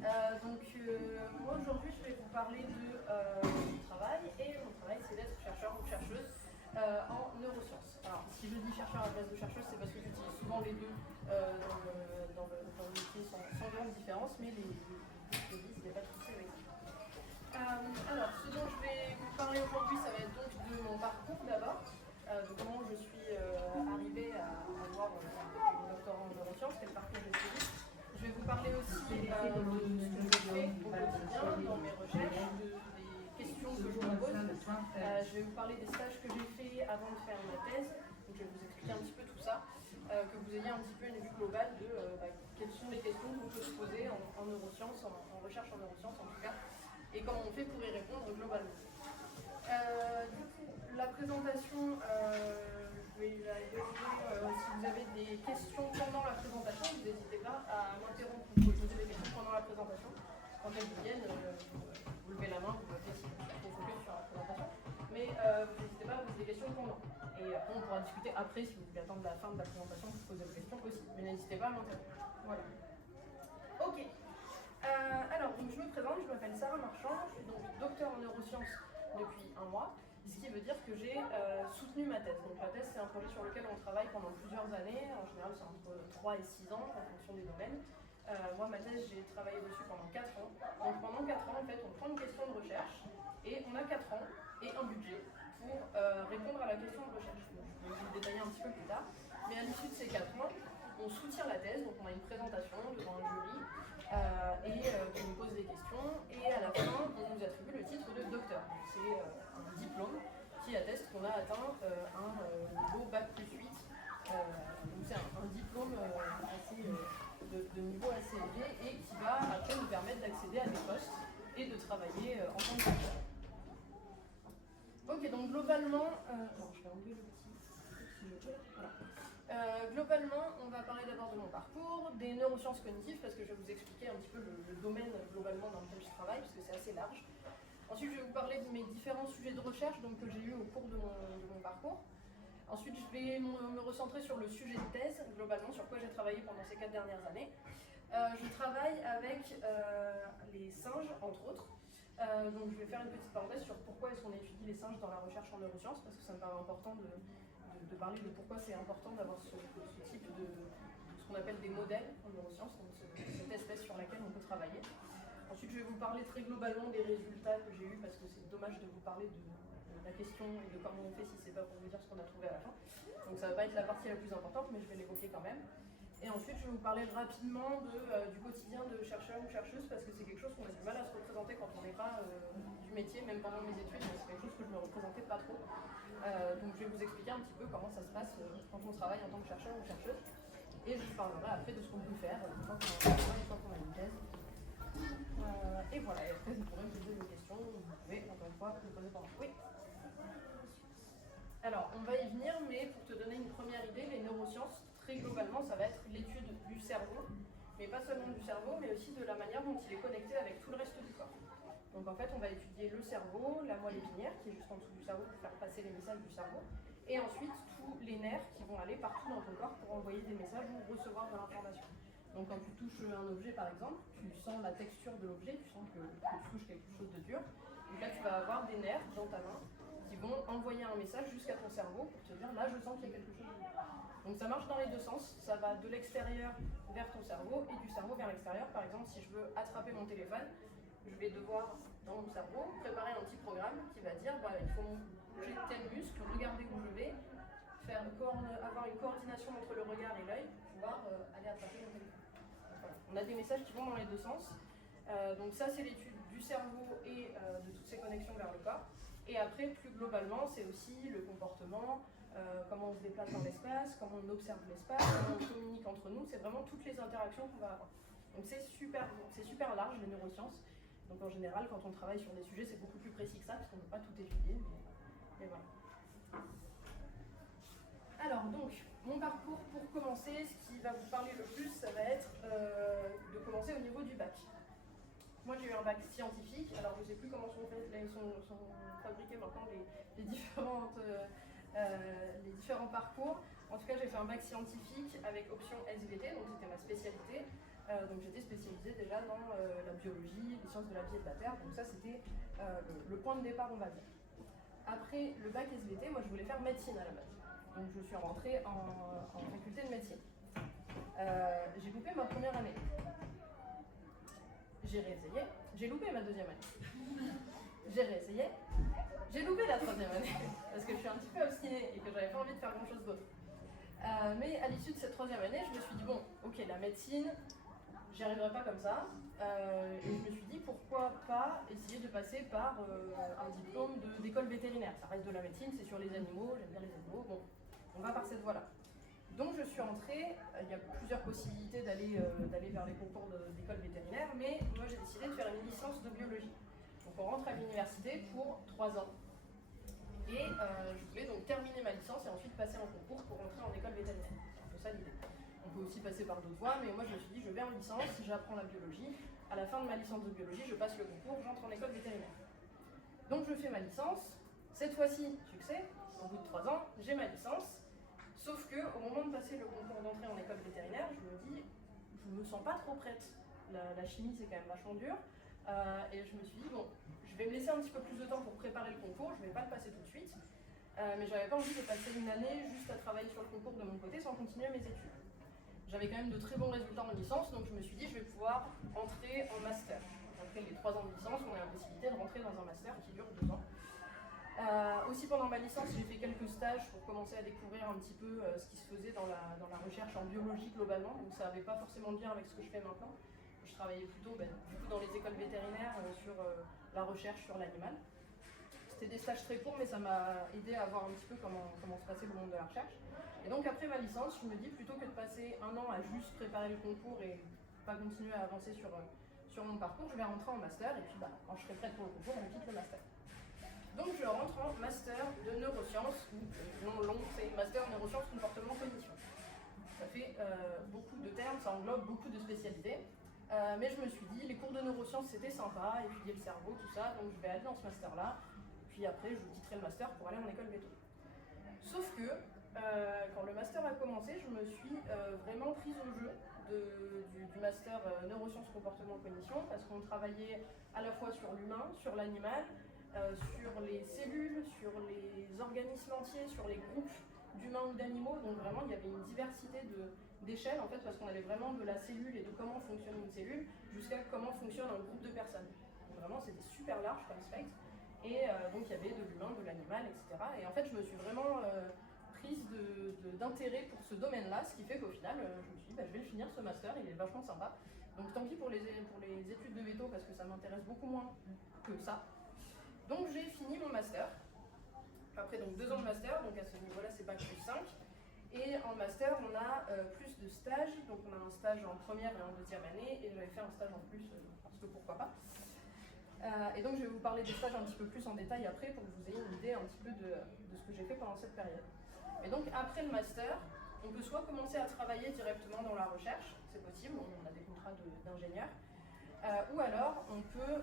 Moi aujourd'hui je vais vous parler de mon travail, et mon travail c'est d'être chercheur ou chercheuse en neurosciences. Alors si je dis chercheur à la place de chercheuse, c'est parce que j'utilise souvent les deux dans le métier sans grande différence, mais les deux se disent, il n'y a pas de souci avec ça. Alors ce dont je vais vous parler aujourd'hui, ça va être donc de mon parcours d'abord, de comment je suis arrivée à avoir mon doctorat en neurosciences, quel parcours j'ai suivi. Je vais vous parler aussi de ce que je fais au quotidien dans mes recherches, des questions que je me pose. Je vais vous parler des stages que j'ai faits avant de faire ma thèse. Donc je vais vous expliquer un petit peu tout ça, que vous ayez un petit peu une vue globale de quelles sont les questions qu'on peut se poser en neurosciences, en recherche en neurosciences en tout cas, et comment on fait pour y répondre globalement. Du coup, la présentation, je vais la dérouler. Si vous avez des questions pendant la présentation, vous n'hésitez pas à m'interrompre ou me poser des questions pendant la présentation. Quand elles vous viennent, vous levez la main, vous me dites si vous êtes focus sur la présentation. Mais vous n'hésitez pas à poser des questions pendant. Et après, on pourra discuter après si vous voulez attendre la fin de la présentation pour poser vos questions aussi. Mais n'hésitez pas à m'interrompre. Voilà. Ok. Alors, donc, je me présente, je m'appelle Sarah Marchand, je suis donc docteur en neurosciences depuis un mois, ce qui veut dire que j'ai soutenu ma thèse. Donc la thèse, c'est un projet sur lequel on travaille pendant plusieurs années, en général c'est entre 3 et 6 ans en fonction des domaines. Moi, ma thèse, j'ai travaillé dessus pendant 4 ans. Donc pendant 4 ans, en fait, on prend une question de recherche et on a 4 ans et un budget pour répondre à la question de recherche. Donc, je vais vous le détailler un petit peu plus tard. Mais à l'issue de ces 4 ans, on soutient la thèse, donc on a une présentation devant un jury qui nous pose des questions, et à la fin on nous attribue le titre de docteur. C'est un diplôme qui atteste qu'on a atteint un niveau Bac+8. Donc c'est un diplôme de niveau assez élevé et qui va après nous permettre d'accéder à des postes et de travailler en tant que chercheur. Ok, donc globalement, je vais enlever le petit. Voilà. Globalement, on va parler d'abord de mon parcours, des neurosciences cognitives, parce que je vais vous expliquer un petit peu le domaine globalement dans lequel je travaille, parce que c'est assez large. Ensuite, je vais vous parler de mes différents sujets de recherche que j'ai eu au cours de mon parcours. Ensuite, je vais me recentrer sur le sujet de thèse, globalement, sur quoi j'ai travaillé pendant ces 4 dernières années. Je travaille avec les singes, entre autres. Donc je vais faire une petite parenthèse sur pourquoi est-ce qu'on étudie les singes dans la recherche en neurosciences, parce que ça me paraît important de parler de pourquoi c'est important d'avoir ce type de ce qu'on appelle des modèles en neurosciences, donc cette espèce sur laquelle on peut travailler. Ensuite, je vais vous parler très globalement des résultats que j'ai eus, parce que c'est dommage de vous parler de la question et de comment on fait si c'est pas pour vous dire ce qu'on a trouvé à la fin. Donc ça va pas être la partie la plus importante, mais je vais l'évoquer quand même. Et ensuite, je vais vous parler rapidement du quotidien de chercheur ou chercheuse, parce que c'est quelque chose qu'on a du mal à se représenter quand on n'est pas du métier, même pendant mes études, c'est quelque chose que je ne me représentais pas trop. Donc je vais vous expliquer un petit peu comment ça se passe quand on travaille en tant que chercheur ou chercheuse. Et je vous parlerai après de ce qu'on peut faire quand on a une thèse. Et voilà, et après vous pourrez me poser vos questions, vous pouvez encore une fois me poser pendant. Oui. Alors, on va y venir, mais pour te donner une première idée, les neurosciences, très globalement, ça va être l'étude du cerveau, mais pas seulement du cerveau, mais aussi de la manière dont il est connecté avec tout le reste du corps. Donc en fait, on va étudier le cerveau, la moelle épinière, qui est juste en dessous du cerveau pour faire passer les messages du cerveau, et ensuite tous les nerfs qui vont aller partout dans ton corps pour envoyer des messages ou recevoir de l'information. Donc quand tu touches un objet par exemple, tu sens la texture de l'objet, tu sens que tu touches quelque chose de dur. Donc là, tu vas avoir des nerfs dans ta main qui vont envoyer un message jusqu'à ton cerveau pour te dire là je sens qu'il y a quelque chose de dur. Donc ça marche dans les deux sens, ça va de l'extérieur vers ton cerveau et du cerveau vers l'extérieur. Par exemple, si je veux attraper mon téléphone, je vais devoir, dans mon cerveau, préparer un petit programme qui va dire il faut bouger tel muscle, regarder où je vais, avoir une coordination entre le regard et l'œil pour pouvoir aller attraper mon téléphone. Donc, voilà. On a des messages qui vont dans les deux sens. Donc ça, c'est l'étude du cerveau et de toutes ces connexions vers le corps. Et après, plus globalement, c'est aussi le comportement, comment on se déplace dans l'espace, comment on observe l'espace, comment on communique entre nous. C'est vraiment toutes les interactions qu'on va avoir. Donc c'est super large, les neurosciences. Donc en général, quand on travaille sur des sujets, c'est beaucoup plus précis que ça, parce qu'on ne peut pas tout étudier. Mais voilà. Alors donc, mon parcours pour commencer, ce qui va vous parler le plus, ça va être de commencer au niveau du bac. Moi j'ai eu un bac scientifique, alors je ne sais plus comment sont fabriqués maintenant les différents parcours. En tout cas, j'ai fait un bac scientifique avec option SVT, donc c'était ma spécialité. Donc j'étais spécialisée déjà dans la biologie, les sciences de la vie et de la terre, donc ça c'était le point de départ on va dire. Après le bac SVT, moi je voulais faire médecine à la base. Donc je suis rentrée en faculté de médecine. J'ai loupé ma première année. J'ai réessayé, j'ai loupé ma deuxième année. J'ai réessayé, j'ai loupé la troisième année, parce que je suis un petit peu obstinée et que j'avais pas envie de faire grand chose d'autre. Mais à l'issue de cette troisième année, je me suis dit, bon, ok, la médecine, j'y arriverai pas comme ça. Et je me suis dit, pourquoi pas essayer de passer par un diplôme d'école vétérinaire. Ça reste de la médecine, c'est sur les animaux, j'aime bien les animaux, bon, on va par cette voie-là. Donc je suis entrée, il y a plusieurs possibilités d'aller vers les concours d'école vétérinaire, mais moi j'ai décidé de faire une licence de biologie. Donc on rentre à l'université pour 3 ans. Et je voulais donc terminer ma licence et ensuite passer en concours pour rentrer en école vétérinaire. C'est un peu ça l'idée. On peut aussi passer par d'autres voies, mais moi je me suis dit je vais en licence, j'apprends la biologie. À la fin de ma licence de biologie, je passe le concours, j'entre en école vétérinaire. Donc je fais ma licence. Cette fois-ci, succès, au bout de 3 ans, j'ai ma licence. Sauf qu'au moment de passer le concours d'entrée en école vétérinaire, je me dis, je me sens pas trop prête. La chimie, c'est quand même vachement dur. Et je me suis dit, bon, je vais me laisser un petit peu plus de temps pour préparer le concours, je vais pas le passer tout de suite. Mais j'avais pas envie de passer une année juste à travailler sur le concours de mon côté sans continuer mes études. J'avais quand même de très bons résultats en licence, donc je me suis dit, je vais pouvoir entrer en master. Après les 3 ans de licence, on a la possibilité de rentrer dans un master qui dure 2 ans. Aussi pendant ma licence, j'ai fait quelques stages pour commencer à découvrir un petit peu ce qui se faisait dans la recherche en biologie globalement, donc ça n'avait pas forcément de lien avec ce que je fais maintenant. Je travaillais plutôt du coup, dans les écoles vétérinaires sur la recherche sur l'animal. C'était des stages très courts, mais ça m'a aidé à voir un petit peu comment se passait le monde de la recherche. Et donc après ma licence, je me dis plutôt que de passer 1 an à juste préparer le concours et pas continuer à avancer sur mon parcours, je vais rentrer en master et puis quand je serai prête pour le concours, on quitte le master. Donc je rentre en master de neurosciences, ou non long, c'est master neurosciences comportement cognition. Ça fait beaucoup de termes, ça englobe beaucoup de spécialités. Mais je me suis dit, les cours de neurosciences c'était sympa, étudier le cerveau, tout ça, donc je vais aller dans ce master-là. Puis après, je quitterai le master pour aller en école véto. Sauf que, quand le master a commencé, je me suis vraiment prise au jeu du master neurosciences comportement cognition, parce qu'on travaillait à la fois sur l'humain, sur l'animal, sur les cellules, sur les organismes entiers, sur les groupes d'humains ou d'animaux. Donc vraiment, il y avait une diversité d'échelles, en fait, parce qu'on allait vraiment de la cellule et de comment fonctionne une cellule jusqu'à comment fonctionne un groupe de personnes. Donc vraiment, c'était super large comme spectre. Et donc, il y avait de l'humain, de l'animal, etc. Et en fait, je me suis vraiment prise d'intérêt pour ce domaine-là, ce qui fait qu'au final, je me suis dit, je vais le finir ce master, il est vachement sympa. Donc tant pis pour les études de véto, parce que ça m'intéresse beaucoup moins que ça. Donc j'ai fini mon master. Après donc 2 ans de master, donc à ce niveau-là c'est bac plus 5. Et en master on a plus de stages, donc on a un stage en première et en deuxième année, et j'avais fait un stage en plus, parce que pourquoi pas. Et donc je vais vous parler des stages un petit peu plus en détail après, pour que vous ayez une idée un petit peu de ce que j'ai fait pendant cette période. Et donc après le master, on peut soit commencer à travailler directement dans la recherche, c'est possible, on a des contrats d'ingénieurs, ou alors on peut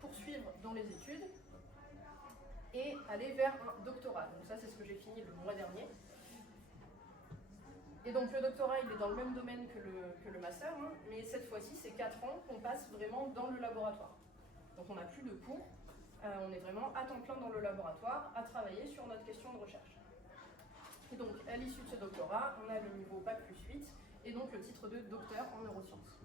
poursuivre dans les études et aller vers un doctorat. Donc ça c'est ce que j'ai fini le mois dernier. Et donc le doctorat il est dans le même domaine que le master, hein, mais cette fois-ci c'est 4 ans qu'on passe vraiment dans le laboratoire. Donc on n'a plus de cours, on est vraiment à temps plein dans le laboratoire à travailler sur notre question de recherche. Et donc à l'issue de ce doctorat, on a le niveau bac plus 8 et donc le titre de docteur en neurosciences.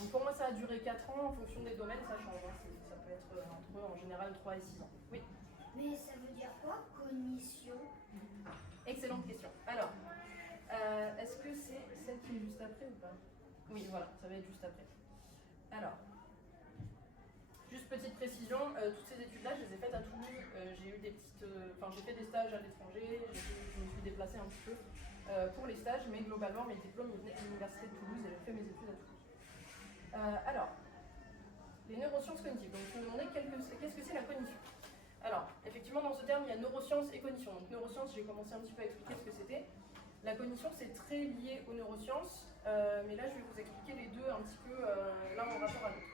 Donc pour moi ça a duré 4 ans, en fonction des domaines ça change, hein. Ça peut être entre en général 3 et 6 ans. Oui. Mais ça veut dire quoi, cognition? Excellente question. Alors, est-ce que c'est celle qui est juste après ou pas? Oui, voilà, ça va être juste après. Alors, juste petite précision, toutes ces études-là, je les ai faites à Toulouse. J'ai eu des petites, j'ai fait des stages à l'étranger, je me suis déplacée un petit peu pour les stages, mais globalement mes diplômes ils venaient de l'université de Toulouse et j'ai fait mes études à Toulouse. Alors, les neurosciences cognitives. Donc, je me demandais qu'est-ce que c'est la cognition. Alors, effectivement, dans ce terme, il y a neurosciences et cognition. Donc, neurosciences, j'ai commencé un petit peu à expliquer ce que c'était. La cognition, c'est très lié aux neurosciences, mais là, je vais vous expliquer les deux un petit peu l'un en rapport à l'autre.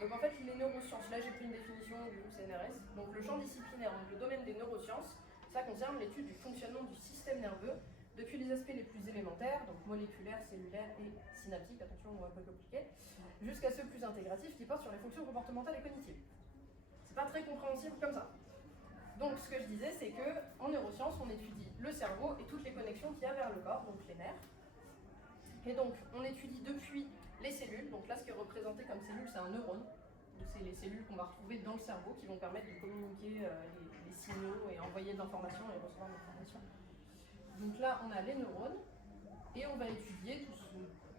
Donc, en fait, les neurosciences, là, j'ai pris une définition du CNRS. Donc, le champ disciplinaire, donc le domaine des neurosciences, ça concerne l'étude du fonctionnement du système nerveux depuis les aspects les plus élémentaires, donc moléculaires, cellulaires et synaptiques, attention, on va pas compliquer, jusqu'à ceux plus intégratifs qui portent sur les fonctions comportementales et cognitives. C'est pas très compréhensible comme ça. Donc ce que je disais, c'est qu'en neurosciences, on étudie le cerveau et toutes les connexions qu'il y a vers le corps, donc les nerfs. Et donc on étudie depuis les cellules, donc là ce qui est représenté comme cellule, c'est un neurone. C'est les cellules qu'on va retrouver dans le cerveau qui vont permettre de communiquer les signaux et envoyer de l'information et recevoir de l'information. Donc là, on a les neurones et on va étudier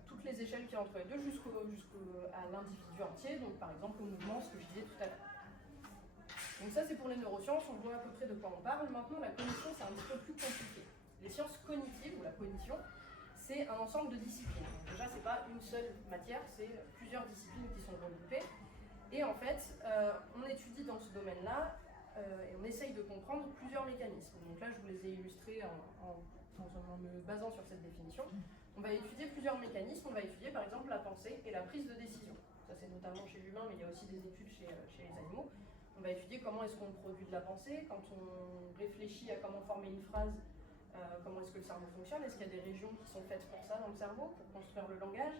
toutes les échelles qu'il y a entre les deux jusqu'à l'individu entier, donc par exemple au mouvement, ce que je disais tout à l'heure. Donc ça, c'est pour les neurosciences, on voit à peu près de quoi on parle. Maintenant, la cognition, c'est un petit peu plus compliqué. Les sciences cognitives, ou la cognition, c'est un ensemble de disciplines. Donc déjà, c'est pas une seule matière, c'est plusieurs disciplines qui sont regroupées. Et en fait, on étudie dans ce domaine-là et on essaye de comprendre plusieurs mécanismes. Donc là, je vous les ai illustrés en me basant sur cette définition. On va étudier plusieurs mécanismes. On va étudier par exemple la pensée et la prise de décision. Ça, c'est notamment chez l'humain, mais il y a aussi des études chez les animaux. On va étudier comment est-ce qu'on produit de la pensée, quand on réfléchit à comment former une phrase, comment est-ce que le cerveau fonctionne, est-ce qu'il y a des régions qui sont faites pour ça dans le cerveau, pour construire le langage.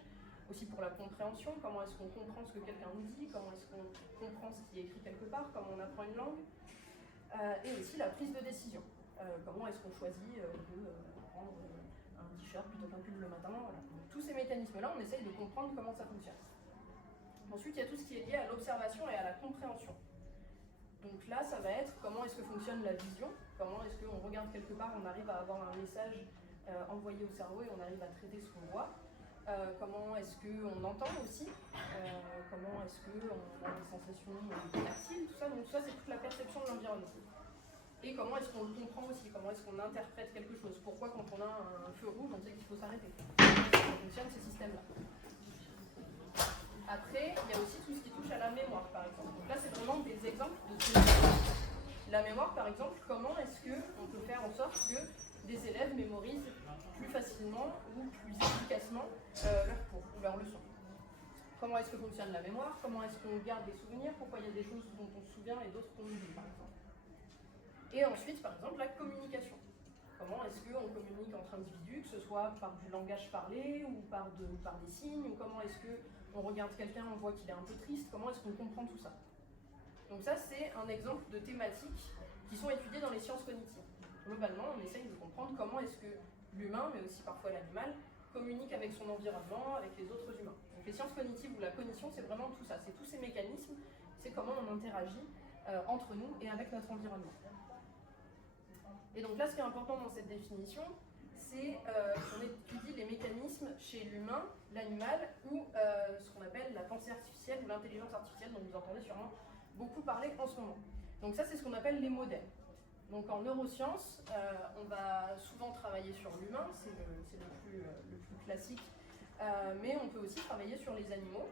Aussi pour la compréhension, comment est-ce qu'on comprend ce que quelqu'un nous dit, comment est-ce qu'on comprend ce qui est écrit quelque part, comment on apprend une langue, et aussi la prise de décision. Comment est-ce qu'on choisit de prendre un t-shirt plutôt qu'un pull le matin. Voilà. Donc, tous ces mécanismes-là, on essaye de comprendre comment ça fonctionne. Ensuite, il y a tout ce qui est lié à l'observation et à la compréhension. Donc là, ça va être comment est-ce que fonctionne la vision, comment est-ce qu'on regarde quelque part, on arrive à avoir un message envoyé au cerveau et on arrive à traiter ce qu'on voit. Comment est-ce qu'on entend aussi, comment est-ce qu'on a des sensations tactiles, tout ça. Donc tout ça, c'est toute la perception de l'environnement. Et comment est-ce qu'on le comprend aussi, comment est-ce qu'on interprète quelque chose. Pourquoi quand on a un feu rouge, on sait qu'il faut s'arrêter. Comment fonctionnent ces systèmes-là. Après, il y a aussi tout ce qui touche à la mémoire, par exemple. Donc là, c'est vraiment des exemples de ce la mémoire, par exemple, comment est-ce qu'on peut faire en sorte que des élèves mémorisent plus facilement ou plus efficacement leurs cours ou leurs leçons. Comment est-ce que fonctionne la mémoire, comment est-ce qu'on garde des souvenirs, pourquoi il y a des choses dont on se souvient et d'autres qu'on oublie, par exemple. Et ensuite, par exemple, la communication. Comment est-ce qu'on communique entre individus, que ce soit par du langage parlé ou par des signes, ou comment est-ce qu'on regarde quelqu'un, on voit qu'il est un peu triste, comment est-ce qu'on comprend tout ça. Donc ça, c'est un exemple de thématiques qui sont étudiées dans les sciences cognitives. Globalement, on essaye de comprendre comment est-ce que l'humain, mais aussi parfois l'animal, communique avec son environnement, avec les autres humains. Donc les sciences cognitives ou la cognition, c'est vraiment tout ça. C'est tous ces mécanismes, c'est comment on interagit entre nous et avec notre environnement. Et donc là, ce qui est important dans cette définition, c'est qu'on étudie les mécanismes chez l'humain, l'animal, ou ce qu'on appelle la pensée artificielle ou l'intelligence artificielle, dont vous entendez sûrement beaucoup parler en ce moment. Donc ça, c'est ce qu'on appelle les modèles. Donc en neurosciences, on va souvent travailler sur l'humain, c'est le plus classique, mais on peut aussi travailler sur les animaux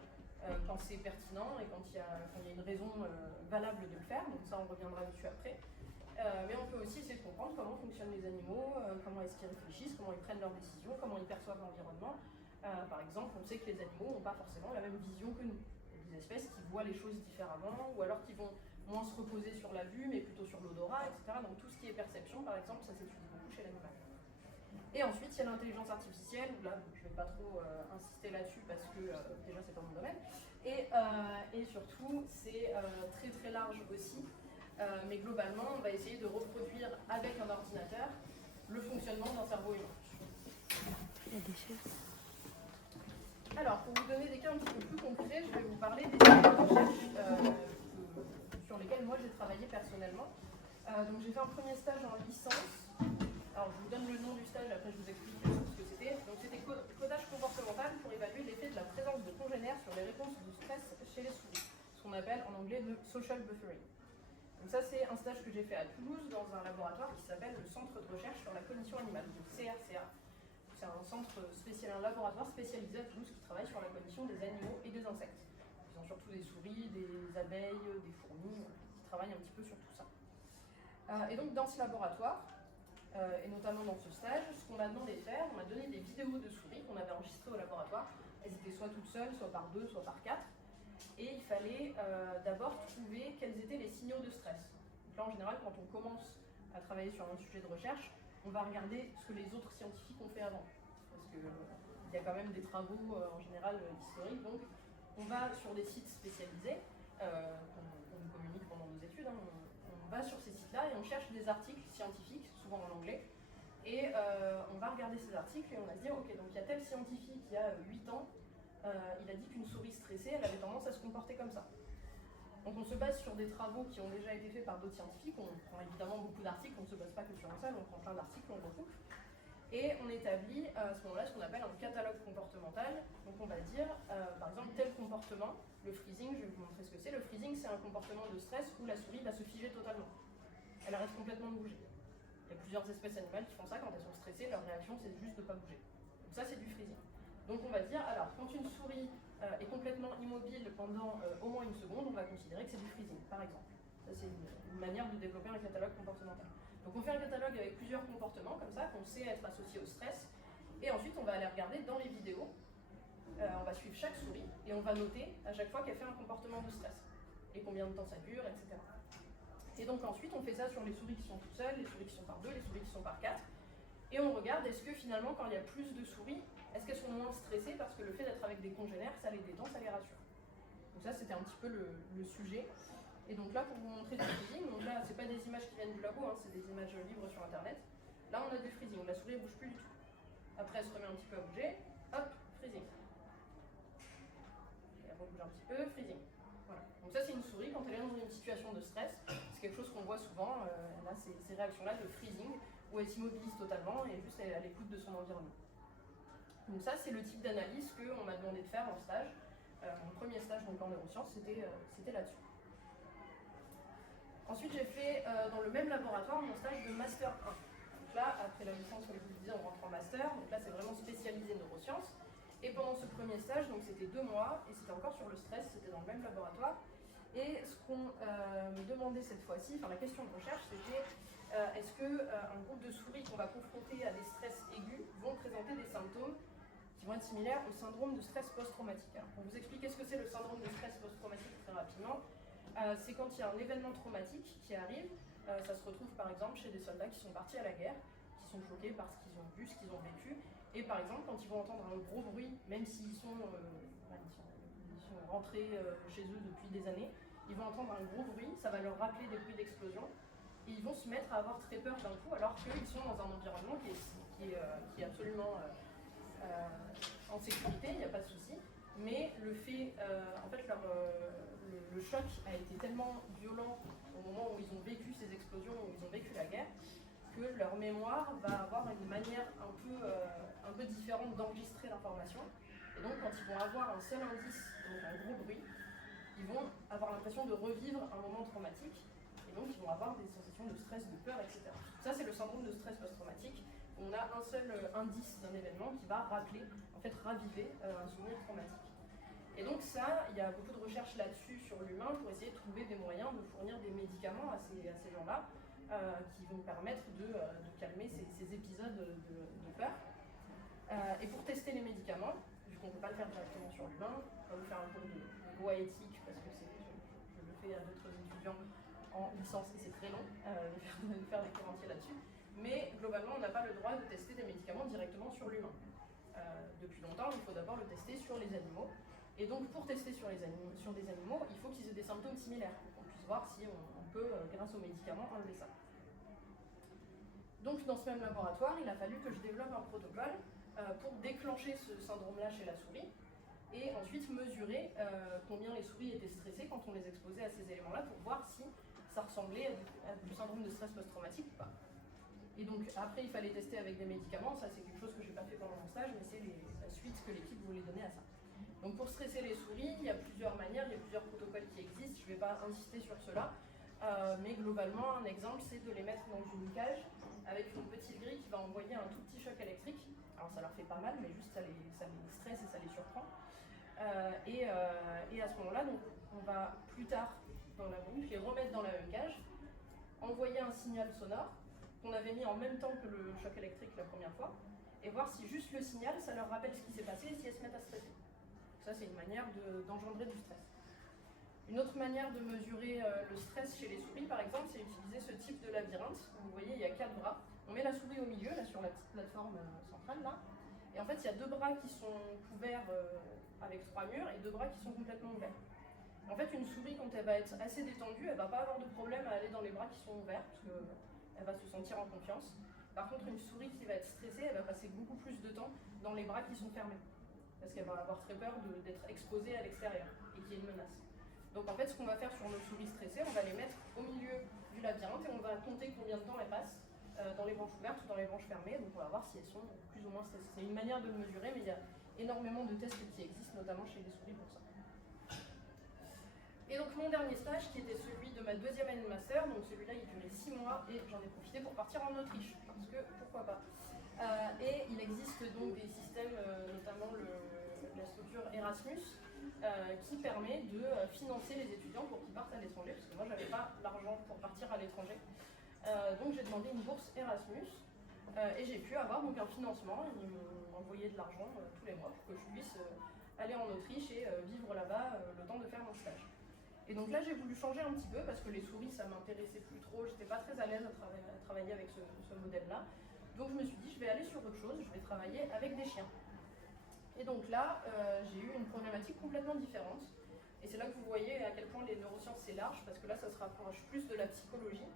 quand c'est pertinent et quand il y a une raison valable de le faire, donc ça on reviendra dessus après. Mais on peut aussi essayer de comprendre comment fonctionnent les animaux, comment est-ce qu'ils réfléchissent, comment ils prennent leurs décisions, comment ils perçoivent l'environnement. Par exemple, on sait que les animaux n'ont pas forcément la même vision que nous. Il y a des espèces qui voient les choses différemment, ou alors qui vont moins se reposer sur la vue, mais plutôt sur l'odorat, etc. Donc tout ce qui est perception, par exemple, ça s'étudie beaucoup chez l'animal. Et ensuite, il y a l'intelligence artificielle, où là, je ne vais pas trop insister là-dessus parce que déjà, c'est pas mon domaine. Et surtout, c'est très très large aussi. Mais globalement, on va essayer de reproduire avec un ordinateur le fonctionnement d'un cerveau humain. Il y a des choses. Alors, pour vous donner des cas un petit peu plus concrets, je vais vous parler des sujets de recherche sur lesquels moi j'ai travaillé personnellement. Donc j'ai fait un premier stage en licence. Alors je vous donne le nom du stage, après je vous explique ce que c'était. Donc c'était codage comportemental pour évaluer l'effet de la présence de congénères sur les réponses du stress chez les souris. Ce qu'on appelle en anglais le social buffering. Donc ça c'est un stage que j'ai fait à Toulouse dans un laboratoire qui s'appelle le Centre de recherche sur la cognition animale, donc CRCA. C'est un laboratoire spécialisé à Toulouse qui travaille sur la cognition des animaux et des insectes. Ils ont surtout des souris, des abeilles, des fourmis, qui travaillent un petit peu sur tout ça. Et donc dans ce laboratoire, et notamment dans ce stage, ce qu'on m'a demandé de faire, on m'a donné des vidéos de souris qu'on avait enregistrées au laboratoire. Elles étaient soit toutes seules, soit par deux, soit par quatre. Et il fallait d'abord trouver quels étaient les signaux de stress. Donc là, en général, quand on commence à travailler sur un sujet de recherche, on va regarder ce que les autres scientifiques ont fait avant. Parce qu'il y a quand même des travaux en général historiques, donc on va sur des sites spécialisés, qu'on nous communique pendant nos études, hein, on va sur ces sites-là et on cherche des articles scientifiques, souvent en anglais, et on va regarder ces articles et on va se dire, ok, donc il y a tel scientifique il y a 8 ans, il a dit qu'une souris stressée, elle avait tendance à se comporter comme ça. Donc on se base sur des travaux qui ont déjà été faits par d'autres scientifiques, on prend évidemment beaucoup d'articles, on ne se base pas que sur un seul, on prend plein d'articles, on recoupe, et on établit à ce moment-là ce qu'on appelle un catalogue comportemental. Donc on va dire, par exemple, tel comportement, le freezing, je vais vous montrer ce que c'est. Le freezing, c'est un comportement de stress où la souris va se figer totalement. Elle arrête complètement de bouger. Il y a plusieurs espèces animales qui font ça, quand elles sont stressées, leur réaction c'est juste de ne pas bouger. Donc ça c'est du freezing. Donc on va dire, alors quand une souris est complètement immobile pendant au moins une seconde, on va considérer que c'est du freezing, par exemple. Ça c'est une manière de développer un catalogue comportemental. Donc on fait un catalogue avec plusieurs comportements comme ça, qu'on sait être associés au stress, et ensuite on va aller regarder dans les vidéos, on va suivre chaque souris, et on va noter à chaque fois qu'elle fait un comportement de stress, et combien de temps ça dure, etc. Et donc ensuite on fait ça sur les souris qui sont toutes seules, les souris qui sont par deux, les souris qui sont par quatre, et on regarde est-ce que finalement quand il y a plus de souris, est-ce qu'elles sont moins stressées parce que le fait d'être avec des congénères, ça les détend, ça les rassure. Donc ça c'était un petit peu le sujet. Et donc là, pour vous montrer du freezing, donc là, c'est pas des images qui viennent du labo, hein, c'est des images libres sur internet. Là, on a du freezing, la souris ne bouge plus du tout. Après, elle se remet un petit peu à bouger, hop, freezing. Elle rebouge un petit peu, freezing. Voilà. Donc ça, c'est une souris, quand elle est dans une situation de stress, c'est quelque chose qu'on voit souvent, là, ces réactions-là de freezing, où elle s'immobilise totalement et juste elle est à l'écoute de son environnement. Donc ça, c'est le type d'analyse qu'on m'a demandé de faire en stage. Mon premier stage donc en neurosciences, c'était là-dessus. Ensuite, j'ai fait dans le même laboratoire mon stage de Master 1. Donc là, après la licence, comme je vous le disais, on rentre en Master. Donc là, c'est vraiment spécialisé neurosciences. Et pendant ce premier stage, donc c'était 2 mois, et c'était encore sur le stress, c'était dans le même laboratoire. Et ce qu'on me demandait cette fois-ci, enfin la question de recherche, c'était est-ce qu'un groupe de souris qu'on va confronter à des stress aigus vont présenter des symptômes qui vont être similaires au syndrome de stress post-traumatique. Alors, pour vous expliquer ce que c'est le syndrome de stress post-traumatique très rapidement, c'est quand il y a un événement traumatique qui arrive, ça se retrouve par exemple chez des soldats qui sont partis à la guerre, qui sont choqués par ce qu'ils ont vu, ce qu'ils ont vécu, et par exemple quand ils vont entendre un gros bruit, même s'ils sont rentrés chez eux depuis des années, ils vont entendre un gros bruit, ça va leur rappeler des bruits d'explosion, et ils vont se mettre à avoir très peur d'un coup alors qu'ils sont dans un environnement qui est absolument en sécurité, il n'y a pas de souci. Mais le fait, en fait, le choc a été tellement violent au moment où ils ont vécu ces explosions, où ils ont vécu la guerre, que leur mémoire va avoir une manière un peu différente d'enregistrer l'information. Et donc, quand ils vont avoir un seul indice, donc un gros bruit, ils vont avoir l'impression de revivre un moment traumatique. Et donc, ils vont avoir des sensations de stress, de peur, etc. Ça, c'est le syndrome de stress post-traumatique. On a un seul indice d'un événement qui va rappeler, en fait, raviver un souvenir traumatique. Et donc ça, il y a beaucoup de recherches là-dessus sur l'humain pour essayer de trouver des moyens de fournir des médicaments à ces gens-là qui vont permettre de calmer ces épisodes de peur. Et pour tester les médicaments, vu qu'on ne peut pas le faire directement sur l'humain, on va vous faire un cours de loi éthique parce que je le fais à d'autres étudiants en licence et c'est très long de faire des cours entiers là-dessus. Mais globalement, on n'a pas le droit de tester des médicaments directement sur l'humain. Depuis longtemps, il faut d'abord le tester sur les animaux. Et donc, pour tester sur des animaux, il faut qu'ils aient des symptômes similaires, pour qu'on puisse voir si on peut, grâce aux médicaments, enlever ça. Donc, dans ce même laboratoire, il a fallu que je développe un protocole pour déclencher ce syndrome-là chez la souris, et ensuite mesurer combien les souris étaient stressées quand on les exposait à ces éléments-là, pour voir si ça ressemblait à du syndrome de stress post-traumatique ou pas. Et donc, après, il fallait tester avec des médicaments. Ça, c'est quelque chose que je n'ai pas fait pendant mon stage, mais c'est la suite que l'équipe voulait donner à ça. Donc pour stresser les souris, il y a plusieurs manières, il y a plusieurs protocoles qui existent, je ne vais pas insister sur cela, mais globalement un exemple c'est de les mettre dans une cage avec une petite grille qui va envoyer un tout petit choc électrique. Alors ça leur fait pas mal, mais juste ça les stresse et ça les surprend. Et à ce moment-là, donc, on va plus tard dans la boucle les remettre dans la même cage, envoyer un signal sonore qu'on avait mis en même temps que le choc électrique la première fois, et voir si juste le signal, ça leur rappelle ce qui s'est passé et si elles se mettent à stresser. Ça, c'est une manière d'engendrer du stress. Une autre manière de mesurer le stress chez les souris, par exemple, c'est utiliser ce type de labyrinthe. Vous voyez, il y a 4 bras. On met la souris au milieu, là sur la petite plateforme centrale là. Et en fait, il y a 2 bras qui sont couverts avec 3 murs et 2 bras qui sont complètement ouverts. En fait, une souris, quand elle va être assez détendue, elle ne va pas avoir de problème à aller dans les bras qui sont ouverts, parce qu'elle va se sentir en confiance. Par contre, une souris qui va être stressée, elle va passer beaucoup plus de temps dans les bras qui sont fermés, parce qu'elle va avoir très peur d'être exposée à l'extérieur et qu'il y ait une menace. Donc en fait, ce qu'on va faire sur nos souris stressées, on va les mettre au milieu du labyrinthe et on va compter combien de temps elles passent dans les branches ouvertes ou dans les branches fermées. Donc on va voir si elles sont plus ou moins stressées. C'est une manière de le mesurer, mais il y a énormément de tests qui existent, notamment chez les souris pour ça. Et donc mon dernier stage, qui était celui de ma 2e année de master, donc celui-là il durait 6 mois et j'en ai profité pour partir en Autriche, parce que pourquoi pas. Et il existe donc des systèmes, notamment la structure Erasmus, qui permet de financer les étudiants pour qu'ils partent à l'étranger, parce que moi j'avais pas l'argent pour partir à l'étranger. Donc j'ai demandé une bourse Erasmus et j'ai pu avoir donc un financement. Ils m'ont envoyé de l'argent tous les mois pour que je puisse aller en Autriche et vivre là-bas le temps de faire mon stage. Et donc là j'ai voulu changer un petit peu parce que les souris ça m'intéressait plus trop, j'étais pas très à l'aise à travailler avec ce modèle-là. Donc je me suis dit je vais aller sur autre chose, je vais travailler avec des chiens. Et donc là j'ai eu une problématique complètement différente. Et c'est là que vous voyez à quel point les neurosciences c'est large, parce que là ça se rapproche plus de la psychologie.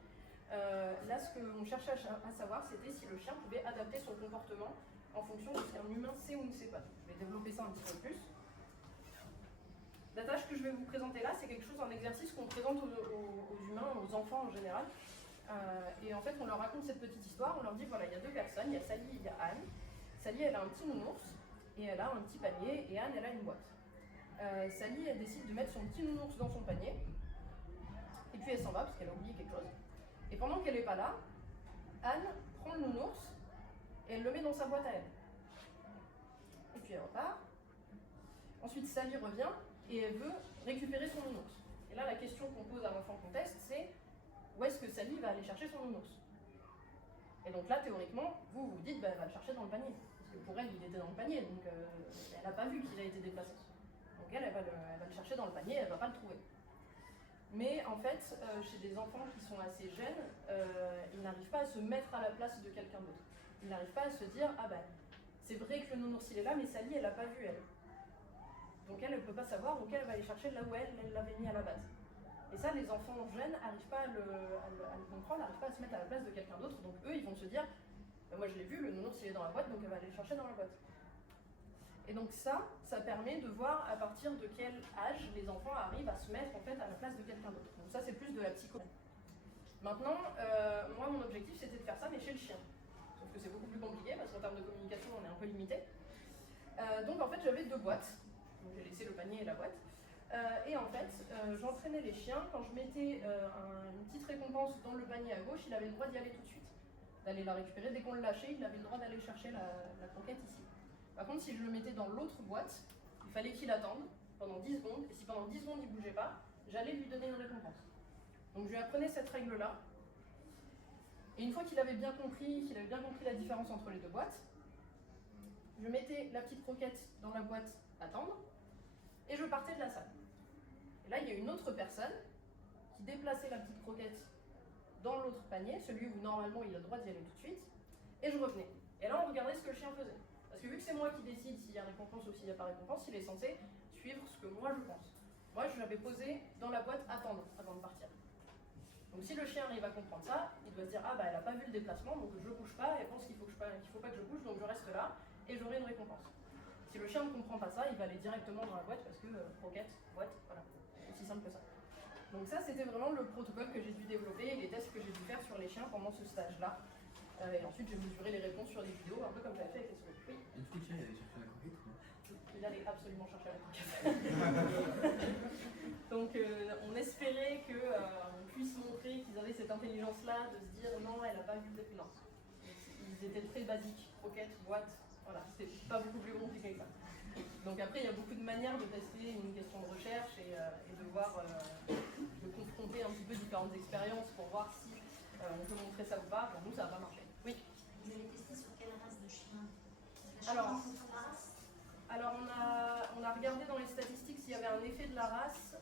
Là ce qu'on cherchait à savoir c'était si le chien pouvait adapter son comportement en fonction de ce qu'un humain sait ou ne sait pas. Je vais développer ça un petit peu plus. La tâche que je vais vous présenter là, c'est quelque chose, un exercice qu'on présente aux humains, aux enfants en général. Et en fait, on leur raconte cette petite histoire, on leur dit, voilà, il y a 2 personnes, il y a Sally et il y a Anne. Sally, elle a un petit nounours, et elle a un petit panier, et Anne, elle a une boîte. Sally, elle décide de mettre son petit nounours dans son panier, et puis elle s'en va, parce qu'elle a oublié quelque chose. Et pendant qu'elle n'est pas là, Anne prend le nounours, et elle le met dans sa boîte à elle. Et puis elle repart. Ensuite, Sally revient, et elle veut récupérer son nounours. Et là, la question qu'on pose à l'enfant qu'on teste, c'est où est-ce que Sally va aller chercher son nounours? Et donc là, théoriquement, vous vous dites, bah, elle va le chercher dans le panier. Parce que pour elle, il était dans le panier, donc elle n'a pas vu qu'il a été déplacé. Donc elle va le chercher dans le panier, elle ne va pas le trouver. Mais en fait, chez des enfants qui sont assez jeunes, ils n'arrivent pas à se mettre à la place de quelqu'un d'autre. Ils n'arrivent pas à se dire, ah ben, c'est vrai que le nounours il est là, mais Sally, elle n'a pas vu elle. Donc elle ne peut pas savoir, donc elle va aller chercher là où elle l'avait mis à la base. Et ça, les enfants jeunes n'arrivent pas à le comprendre, n'arrivent pas à se mettre à la place de quelqu'un d'autre. Donc eux, ils vont se dire, moi je l'ai vu, le nounours il est dans la boîte, donc elle va aller le chercher dans la boîte. Et donc ça permet de voir à partir de quel âge les enfants arrivent à se mettre en fait à la place de quelqu'un d'autre. Donc ça, c'est plus de la psychologie. Maintenant, moi mon objectif c'était de faire ça, mais chez le chien. Sauf que c'est beaucoup plus compliqué, parce qu'en termes de communication, on est un peu limité. Donc en fait, j'avais 2 boîtes. Donc j'ai laissé le panier et la boîte. Et en fait, j'entraînais les chiens. Quand je mettais une petite récompense dans le panier à gauche, il avait le droit d'y aller tout de suite, d'aller la récupérer. Dès qu'on le lâchait, il avait le droit d'aller chercher la croquette ici. Par contre, si je le mettais dans l'autre boîte, il fallait qu'il attende pendant 10 secondes. Et si pendant 10 secondes il ne bougeait pas, j'allais lui donner une récompense. Donc je lui apprenais cette règle-là. Et une fois qu'il avait bien compris la différence entre les 2 boîtes, je mettais la petite croquette dans la boîte attendre et je partais de la salle. Et là, il y a une autre personne qui déplaçait la petite croquette dans l'autre panier, celui où normalement il a le droit d'y aller tout de suite, et je revenais. Et là, on regardait ce que le chien faisait. Parce que vu que c'est moi qui décide s'il y a récompense ou s'il n'y a pas récompense, il est censé suivre ce que moi je pense. Moi, je l'avais posé dans la boîte attendre avant de partir. Donc si le chien arrive à comprendre ça, il doit se dire, ah bah elle n'a pas vu le déplacement, donc je ne bouge pas, elle pense qu'il ne faut pas que je bouge, donc je reste là, et j'aurai une récompense. Si le chien ne comprend pas ça, il va aller directement dans la boîte, parce que croquette, boîte, voilà, aussi simple que ça. Donc ça, c'était vraiment le protocole que j'ai dû développer et les tests que j'ai dû faire sur les chiens pendant ce stage-là. Et ensuite, j'ai mesuré les réponses sur des vidéos, un peu comme j'avais fait avec les souris. Oui. Une fois qu'il allait chercher la croquette, quoi. Il allait absolument chercher la croquette. Donc on espérait qu'on puisse montrer qu'ils avaient cette intelligence-là de se dire non, elle n'a pas vu de non. Ils étaient très basiques, croquette, boîte, voilà, c'était pas beaucoup plus compliqué que ça. Donc après, il y a beaucoup de manières de tester une question de recherche et de voir, de confronter un petit peu différentes expériences pour voir si on peut montrer ça ou pas. Pour nous, ça n'a pas marché. Oui. Vous avez testé sur quelle race de chien? Alors on a regardé dans les statistiques s'il y avait un effet de la race.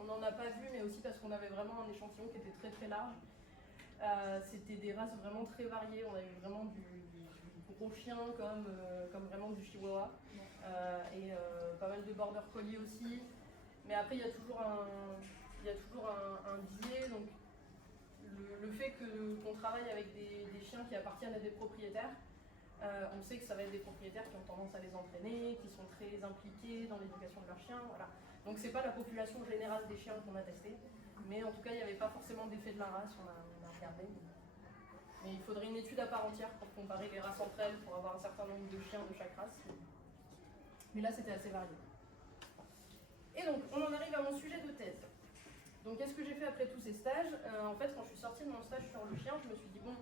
On n'en a pas vu, mais aussi parce qu'on avait vraiment un échantillon qui était très très large. C'était des races vraiment très variées. On a eu vraiment du gros chien comme vraiment du chihuahua et pas mal de border collie aussi. Mais après, il y a toujours un biais. Donc, le fait qu'on travaille avec des chiens qui appartiennent à des propriétaires, on sait que ça va être des propriétaires qui ont tendance à les entraîner, qui sont très impliqués dans l'éducation de leurs chiens. Voilà. Donc c'est pas la population générale des chiens qu'on a testé, mais en tout cas il n'y avait pas forcément d'effet de la race, on a regardé. Mais il faudrait une étude à part entière pour comparer les races entre elles, pour avoir un certain nombre de chiens de chaque race. Mais là c'était assez varié. Et donc on en arrive à mon sujet de thèse. Donc qu'est-ce que j'ai fait après tous ces stages? En fait quand je suis sortie de mon stage sur le chien, je me suis dit bon,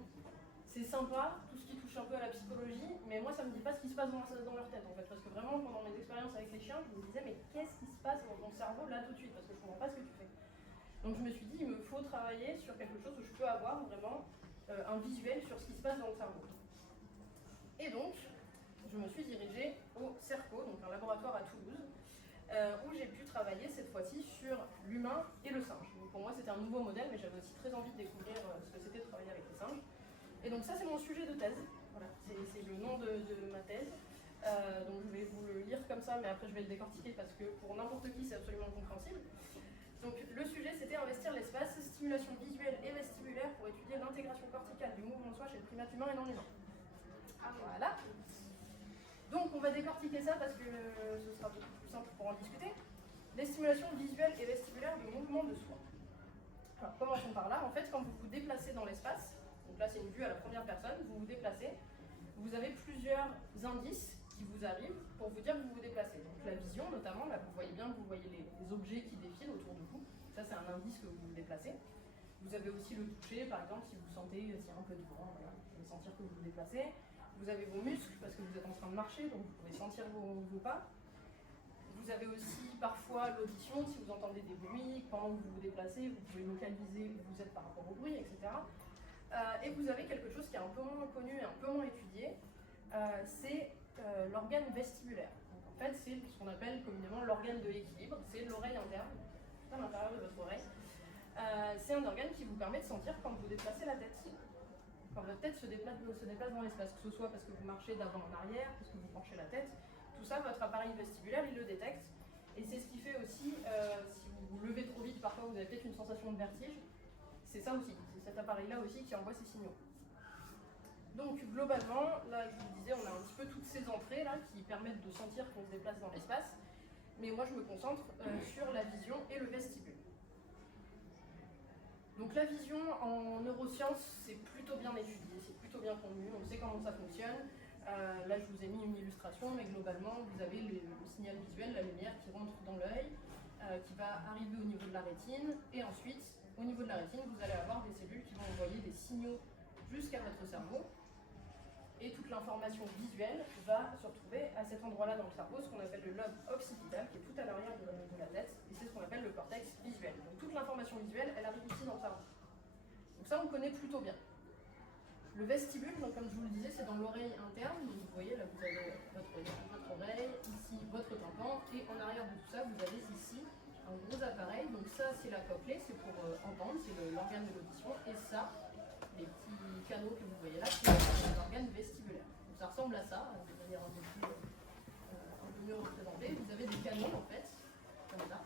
c'est sympa, tout ce qui touche un peu à la psychologie, mais moi ça me dit pas ce qui se passe dans leur tête en fait, parce que vraiment pendant mes expériences avec les chiens, je me disais mais qu'est-ce qui se passe dans ton cerveau là tout de suite, parce que je comprends pas ce que tu fais. Donc je me suis dit il me faut travailler sur quelque chose où je peux avoir vraiment un visuel sur ce qui se passe dans le cerveau. Et donc je me suis dirigée au CERCO, donc un laboratoire à Toulouse, où j'ai pu travailler cette fois-ci sur l'humain et le singe. Donc pour moi c'était un nouveau modèle, mais j'avais aussi très envie de découvrir ce que c'était de travailler avec les singes. Et donc ça c'est mon sujet de thèse, voilà. C'est le nom de ma thèse. Donc je vais vous le lire comme ça, mais après je vais le décortiquer parce que pour n'importe qui c'est absolument compréhensible. Donc le sujet c'était investir l'espace, stimulation visuelle et vestibulaire pour étudier l'intégration corticale du mouvement de soi chez le primate humain et non humain. Voilà. Donc on va décortiquer ça parce que ce sera beaucoup plus simple pour en discuter. Les stimulations visuelles et vestibulaires du mouvement de soi. Alors commençons par là. En fait quand vous vous déplacez dans l'espace, donc là c'est une vue à la première personne, vous vous déplacez, vous avez plusieurs indices qui vous arrivent pour vous dire que vous vous déplacez. Donc la vision notamment, là vous voyez bien que vous voyez les objets qui défilent autour de vous, ça c'est un indice que vous vous déplacez. Vous avez aussi le toucher, par exemple si vous sentez s'il y a un peu de vent, voilà, vous pouvez sentir que vous vous déplacez. Vous avez vos muscles parce que vous êtes en train de marcher, donc vous pouvez sentir vos pas. Vous avez aussi parfois l'audition, si vous entendez des bruits, quand vous vous déplacez, vous pouvez localiser où vous êtes par rapport au bruit, etc. Et vous avez quelque chose qui est un peu moins connu et un peu moins étudié, c'est l'organe vestibulaire. Donc, en fait, c'est ce qu'on appelle communément l'organe de l'équilibre, c'est l'oreille interne, à l'intérieur de votre oreille. C'est un organe qui vous permet de sentir quand vous déplacez la tête. Quand votre tête se déplace dans l'espace, que ce soit parce que vous marchez d'avant en arrière, parce que vous penchez la tête, tout ça, votre appareil vestibulaire, il le détecte. Et c'est ce qui fait aussi, si vous vous levez trop vite, parfois vous avez peut-être une sensation de vertige. C'est ça aussi, c'est cet appareil-là aussi qui envoie ces signaux. Donc globalement, là je vous disais, on a un petit peu toutes ces entrées là qui permettent de sentir qu'on se déplace dans l'espace. Mais moi je me concentre sur la vision et le vestibule. Donc la vision en neurosciences, c'est plutôt bien étudié, c'est plutôt bien connu, on sait comment ça fonctionne. Là je vous ai mis une illustration, mais globalement vous avez le signal visuel, la lumière qui rentre dans l'œil, qui va arriver au niveau de la rétine, et ensuite au niveau de la rétine vous allez avoir des cellules qui vont envoyer des signaux jusqu'à votre cerveau, et toute l'information visuelle va se retrouver à cet endroit-là dans le cerveau, ce qu'on appelle le lobe occipital, qui est tout à l'arrière de la tête, et c'est ce qu'on appelle le cortex visuel. Donc toute l'information visuelle, elle arrive ici dans le cerveau. Donc ça, on connaît plutôt bien. Le vestibule, donc comme je vous le disais, c'est dans l'oreille interne. Donc vous voyez, là, vous avez votre oreille, ici votre tympan, et en arrière de tout ça, vous avez ici un gros appareil. Donc ça, c'est la cochlée, c'est pour entendre, c'est l'organe de l'audition, et ça, les petits canaux que vous voyez là, c'est l'organe vestibulaire. Donc ça ressemble à ça, de manière un peu mieux représentée. Vous avez des canaux en fait, comme ça.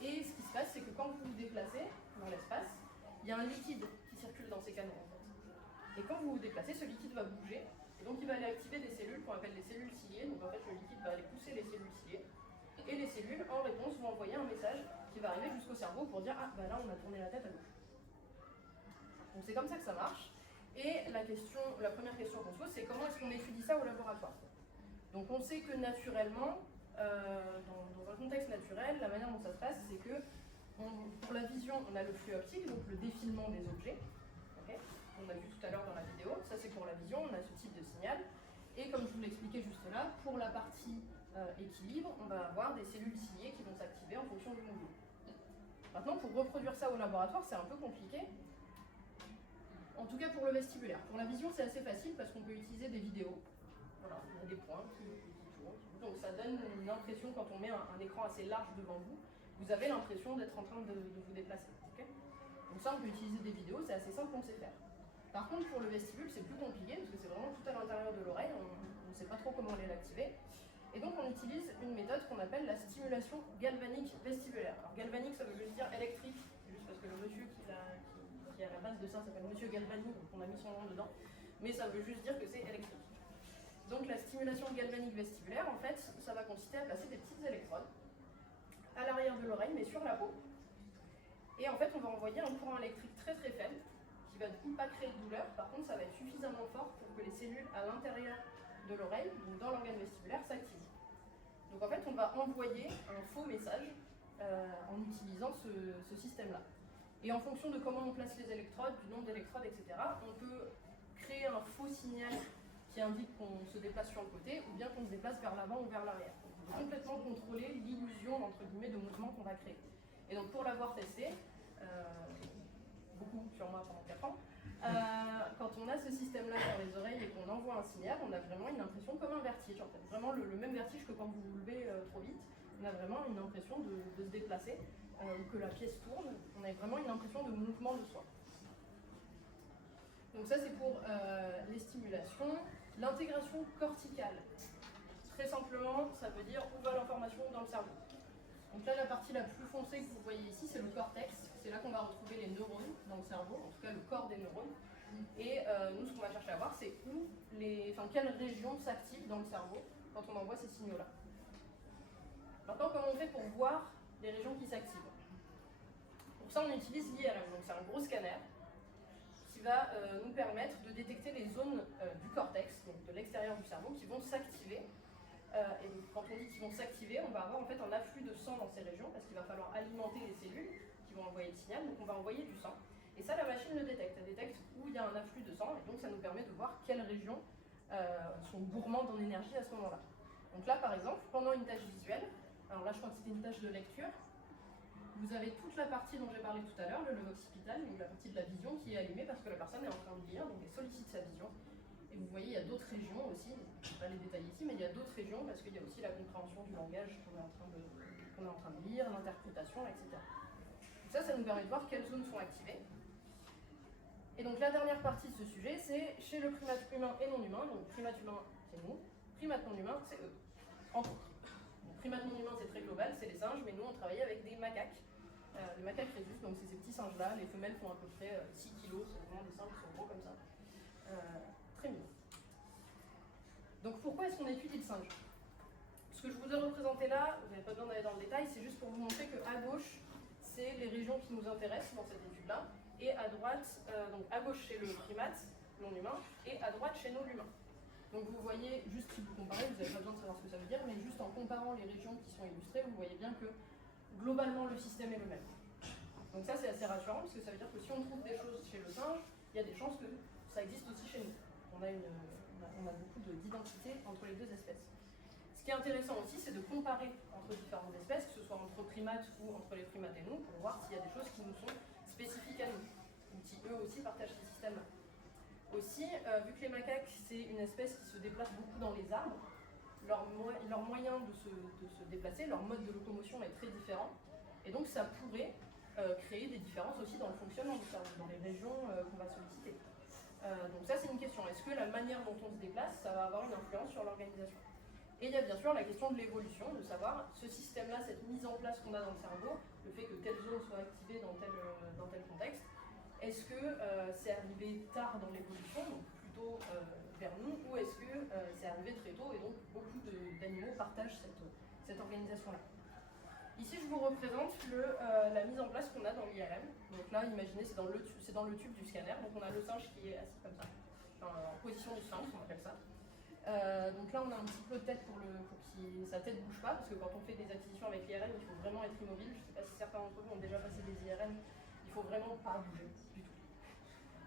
Et ce qui se passe, c'est que quand vous vous déplacez dans l'espace, il y a un liquide qui circule dans ces canaux en fait. Et quand vous vous déplacez, ce liquide va bouger, et donc il va aller activer des cellules qu'on appelle des cellules ciliées. Donc en fait, le liquide va aller pousser les cellules ciliées. Et les cellules, en réponse, vont envoyer un message qui va arriver jusqu'au cerveau pour dire « Ah, bah là, on a tourné la tête à gauche ». Donc c'est comme ça que ça marche. Et la première question qu'on se pose, c'est comment est-ce qu'on étudie ça au laboratoire? Donc on sait que naturellement, dans un contexte naturel, la manière dont ça se passe, c'est que pour la vision, on a le flux optique, donc le défilement des objets. Okay, on a vu tout à l'heure dans la vidéo, ça c'est pour la vision, on a ce type de signal. Et comme je vous l'expliquais juste là, pour la partie équilibre, on va avoir des cellules ciliées qui vont s'activer en fonction du mouvement. Maintenant, pour reproduire ça au laboratoire, c'est un peu compliqué. En tout cas pour le vestibulaire. Pour la vision, c'est assez facile parce qu'on peut utiliser des vidéos. Voilà, il y a des points qui tournent. Donc ça donne une impression, quand on met un écran assez large devant vous, vous avez l'impression d'être en train de vous déplacer. Okay, Donc ça, on peut utiliser des vidéos, c'est assez simple, on sait faire. Par contre, pour le vestibule, c'est plus compliqué parce que c'est vraiment tout à l'intérieur de l'oreille, on ne sait pas trop comment aller l'activer. Et donc, on utilise une méthode qu'on appelle la stimulation galvanique vestibulaire. Alors, galvanique, ça veut juste dire électrique, juste parce que le monsieur qui est à la base de ça s'appelle Monsieur Galvani, donc on a mis son nom dedans, mais ça veut juste dire que c'est électrique. Donc, la stimulation galvanique vestibulaire, en fait, ça va consister à placer des petites électrodes à l'arrière de l'oreille, mais sur la peau. Et en fait, on va envoyer un courant électrique très très faible, qui va du coup pas créer de douleur. Par contre, ça va être suffisamment fort pour que les cellules à l'intérieur de l'oreille, donc dans l'organe vestibulaire, s'activent. Donc en fait, on va envoyer un faux message en utilisant ce système-là. Et en fonction de comment on place les électrodes, du nombre d'électrodes, etc., on peut créer un faux signal qui indique qu'on se déplace sur le côté, ou bien qu'on se déplace vers l'avant ou vers l'arrière. On peut complètement contrôler l'illusion, entre guillemets, de mouvement qu'on va créer. Et donc pour l'avoir testé, beaucoup sur moi pendant 4 ans, quand on a ce système-là sur les oreilles et qu'on envoie un signal, on a vraiment une impression comme un vertige en fait. Vraiment le même vertige que quand vous vous levez trop vite, on a vraiment une impression de se déplacer, que la pièce tourne, on a vraiment une impression de mouvement de soi. Donc ça c'est pour les stimulations. L'intégration corticale, très simplement, ça veut dire où va l'information dans le cerveau. Donc là, la partie la plus foncée que vous voyez ici, c'est le cortex. C'est là qu'on va retrouver les neurones dans le cerveau, en tout cas le corps des neurones. Et nous, ce qu'on va chercher à voir, c'est quelles régions s'activent dans le cerveau quand on envoie ces signaux-là. Maintenant, comment on fait pour voir les régions qui s'activent? Pour ça, on utilise l'IRM. Donc c'est un gros scanner qui va nous permettre de détecter les zones du cortex, donc de l'extérieur du cerveau, qui vont s'activer. Et donc, quand on dit qu'ils vont s'activer, on va avoir en fait un afflux de sang dans ces régions parce qu'il va falloir alimenter les cellules qui vont envoyer le signal, donc on va envoyer du sang. Et ça, la machine le détecte. Elle détecte où il y a un afflux de sang et donc ça nous permet de voir quelles régions sont gourmandes en énergie à ce moment-là. Donc là, par exemple, pendant une tâche visuelle, alors là, je crois que c'était une tâche de lecture, vous avez toute la partie dont j'ai parlé tout à l'heure, le lobe occipital, donc la partie de la vision qui est allumée parce que la personne est en train de lire, donc elle sollicite sa vision. Et vous voyez, il y a d'autres régions aussi, je ne vais pas les détailler ici, mais il y a d'autres régions parce qu'il y a aussi la compréhension du langage qu'on est en train de lire, l'interprétation, etc. Donc ça nous permet de voir quelles zones sont activées. Et donc la dernière partie de ce sujet, c'est chez le primate humain et non humain. Donc primate humain, c'est nous, primate non humain, c'est eux, entre autres. Donc primate non humain, c'est très global, c'est les singes, mais nous, on travaille avec des macaques. Les macaques rhésus, donc c'est ces petits singes-là, les femelles font à peu près 6 kg, c'est vraiment des singes qui sont gros comme ça. Très mignon. Donc pourquoi est-ce qu'on étudie le singe? Ce que je vous ai représenté là, vous n'avez pas besoin d'aller dans le détail, c'est juste pour vous montrer qu'à gauche, c'est les régions qui nous intéressent dans cette étude-là, et à droite, donc à gauche chez le primate non humain, et à droite chez nous l'humain. Donc vous voyez, juste si vous comparez, vous n'avez pas besoin de savoir ce que ça veut dire, mais juste en comparant les régions qui sont illustrées, vous voyez bien que globalement le système est le même. Donc ça c'est assez rassurant, parce que ça veut dire que si on trouve des choses chez le singe, il y a des chances que ça existe aussi chez nous. On a beaucoup d'identité entre les deux espèces. Ce qui est intéressant aussi, c'est de comparer entre différentes espèces, que ce soit entre primates ou entre les primates et nous, pour voir s'il y a des choses qui nous sont spécifiques à nous, ou qui eux aussi partagent ces systèmes-là. Aussi, vu que les macaques, c'est une espèce qui se déplace beaucoup dans les arbres, leur moyen de se déplacer, leur mode de locomotion est très différent, et donc ça pourrait créer des différences aussi dans le fonctionnement du cerveau, dans les régions qu'on va solliciter. Donc ça c'est une question, est-ce que la manière dont on se déplace, ça va avoir une influence sur l'organisation? Et il y a bien sûr la question de l'évolution, de savoir ce système-là, cette mise en place qu'on a dans le cerveau, le fait que telle zone soit activée dans tel contexte, est-ce que c'est arrivé tard dans l'évolution, donc plutôt vers nous, ou est-ce que c'est arrivé très tôt et donc beaucoup d'animaux partagent cette organisation-là? Ici, je vous représente la mise en place qu'on a dans l'IRM. Donc là, imaginez, c'est dans le tube du scanner. Donc on a le singe qui est assis comme ça, en position du sphinx, on appelle ça. Donc là, on a un petit peu de tête pour que sa tête ne bouge pas, parce que quand on fait des acquisitions avec l'IRM, il faut vraiment être immobile. Je ne sais pas si certains d'entre vous ont déjà passé des IRM, il faut vraiment pas bouger du tout.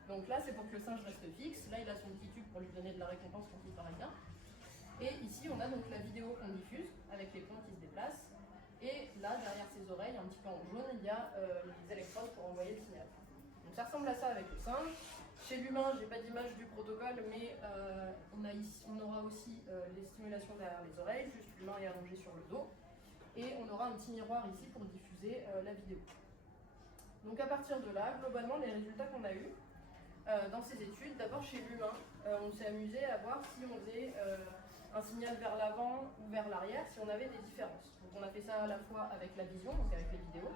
Donc là, c'est pour que le singe reste fixe. Là, il a son petit tube pour lui donner de la récompense quand il travaille bien. Et ici, on a donc la vidéo qu'on diffuse avec les points qui se déplacent. Et là, derrière ses oreilles, un petit peu en jaune, il y a les électrodes pour envoyer le signal. Donc ça ressemble à ça avec le singe. Chez l'humain, je n'ai pas d'image du protocole, mais on aura aussi les stimulations derrière les oreilles, juste l'humain est allongé sur le dos. Et on aura un petit miroir ici pour diffuser la vidéo. Donc à partir de là, globalement, les résultats qu'on a eus dans ces études, d'abord chez l'humain, on s'est amusé à voir si on faisait un signal vers l'avant ou vers l'arrière, si on avait des différences. Donc on a fait ça à la fois avec la vision, donc avec les vidéos,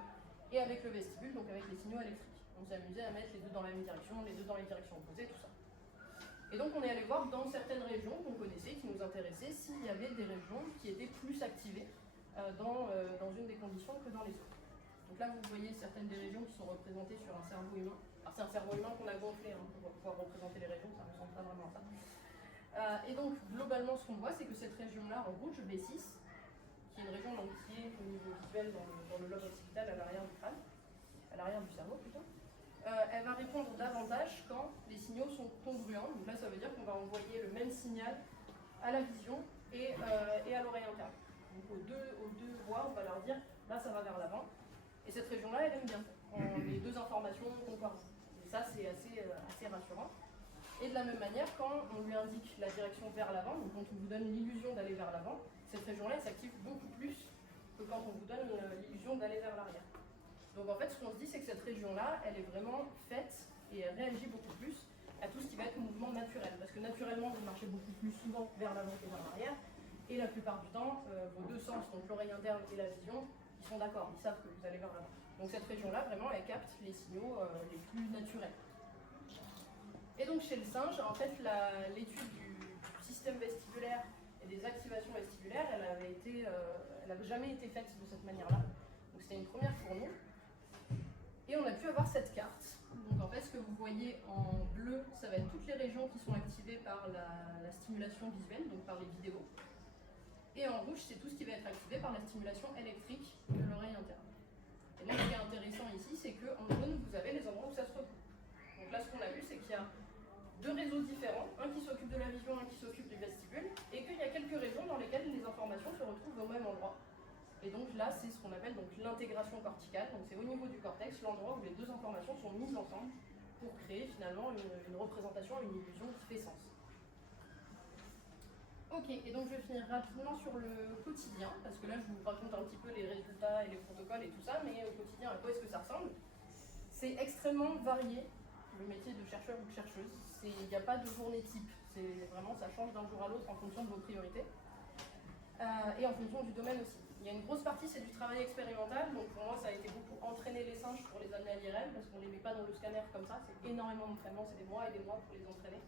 et avec le vestibule, donc avec les signaux électriques. On s'est amusé à mettre les deux dans la même direction, les deux dans les directions opposées, tout ça. Et donc on est allé voir dans certaines régions qu'on connaissait, qui nous intéressaient, s'il y avait des régions qui étaient plus activées dans une des conditions que dans les autres. Donc là vous voyez certaines des régions qui sont représentées sur un cerveau humain. Alors c'est un cerveau humain qu'on a gonflé pour pouvoir représenter les régions, ça ne ressemble pas vraiment à ça. Et donc globalement ce qu'on voit c'est que cette région-là en rouge, B6, qui est une région donc, qui est au niveau visuel dans le lobe occipital à l'arrière du crâne, à l'arrière du cerveau plutôt, elle va répondre davantage quand les signaux sont congruents. Donc là, ça veut dire qu'on va envoyer le même signal à la vision et à l'oreille interne. Donc aux deux voix, on va leur dire là, ça va vers l'avant. Et cette région-là, elle aime bien. Les deux informations concordent. Et ça, c'est assez rassurant. Et de la même manière, quand on lui indique la direction vers l'avant, donc quand on vous donne l'illusion d'aller vers l'avant, cette région-là, elle s'active beaucoup plus que quand on vous donne l'illusion d'aller vers l'arrière. Donc en fait, ce qu'on se dit, c'est que cette région-là, elle est vraiment faite et elle réagit beaucoup plus à tout ce qui va être mouvement naturel. Parce que naturellement, vous marchez beaucoup plus souvent vers l'avant que vers l'arrière. Et la plupart du temps, vos deux sens, donc l'oreille interne et la vision, ils sont d'accord, ils savent que vous allez vers l'avant. Donc cette région-là, vraiment, elle capte les signaux les plus naturels. Et donc chez le singe, en fait, l'étude du système vestibulaire et des activations vestibulaires, elle n'avait jamais été faite de cette manière-là. Donc c'était une première pour nous. Et on a pu avoir cette carte. Donc en fait, ce que vous voyez en bleu, ça va être toutes les régions qui sont activées par la stimulation visuelle, donc par les vidéos. Et en rouge, c'est tout ce qui va être activé par la stimulation électrique de l'oreille interne. Et donc ce qui est intéressant ici, c'est qu'en jaune, vous avez les endroits où ça se recoupe. Donc là, ce qu'on a vu, c'est qu'il y a deux réseaux différents, un qui s'occupe de la vision, un qui s'occupe du vestibule, et qu'il y a quelques régions dans lesquelles les informations se retrouvent au même endroit. Et donc là, c'est ce qu'on appelle l'intégration corticale. Donc c'est au niveau du cortex, l'endroit où les deux informations sont mises ensemble pour créer finalement une représentation, une illusion qui fait sens. Ok, et donc je vais finir rapidement sur le quotidien, parce que là je vous raconte un petit peu les résultats et les protocoles et tout ça, mais au quotidien, à quoi est-ce que ça ressemble? C'est extrêmement varié, le métier de chercheur ou de chercheuse. Il n'y a pas de journée type, vraiment ça change d'un jour à l'autre en fonction de vos priorités. Et en fonction du domaine aussi. Il y a une grosse partie, c'est du travail expérimental, donc pour moi ça a été beaucoup entraîner les singes pour les amener à l'IRM, parce qu'on ne les met pas dans le scanner comme ça, c'est énormément d'entraînement, c'est des mois et des mois pour les entraîner.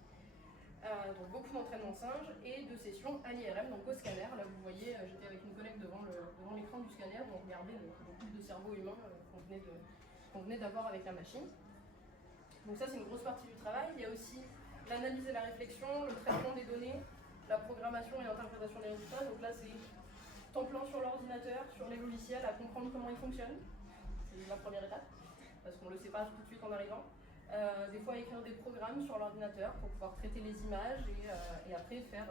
Donc beaucoup d'entraînement singes et de sessions à l'IRM, donc au scanner. Là vous voyez, j'étais avec une collègue devant l'écran du scanner, on regardait le couple de cerveau humain qu'on venait d'avoir avec la machine. Donc ça c'est une grosse partie du travail. Il y a aussi l'analyse et la réflexion, le traitement des données, la programmation et l'interprétation des résultats. Donc là c'est temps plein sur l'ordinateur, sur les logiciels, à comprendre comment ils fonctionnent. C'est la première étape, parce qu'on ne le sait pas tout de suite en arrivant. Des fois écrire des programmes sur l'ordinateur pour pouvoir traiter les images et après faire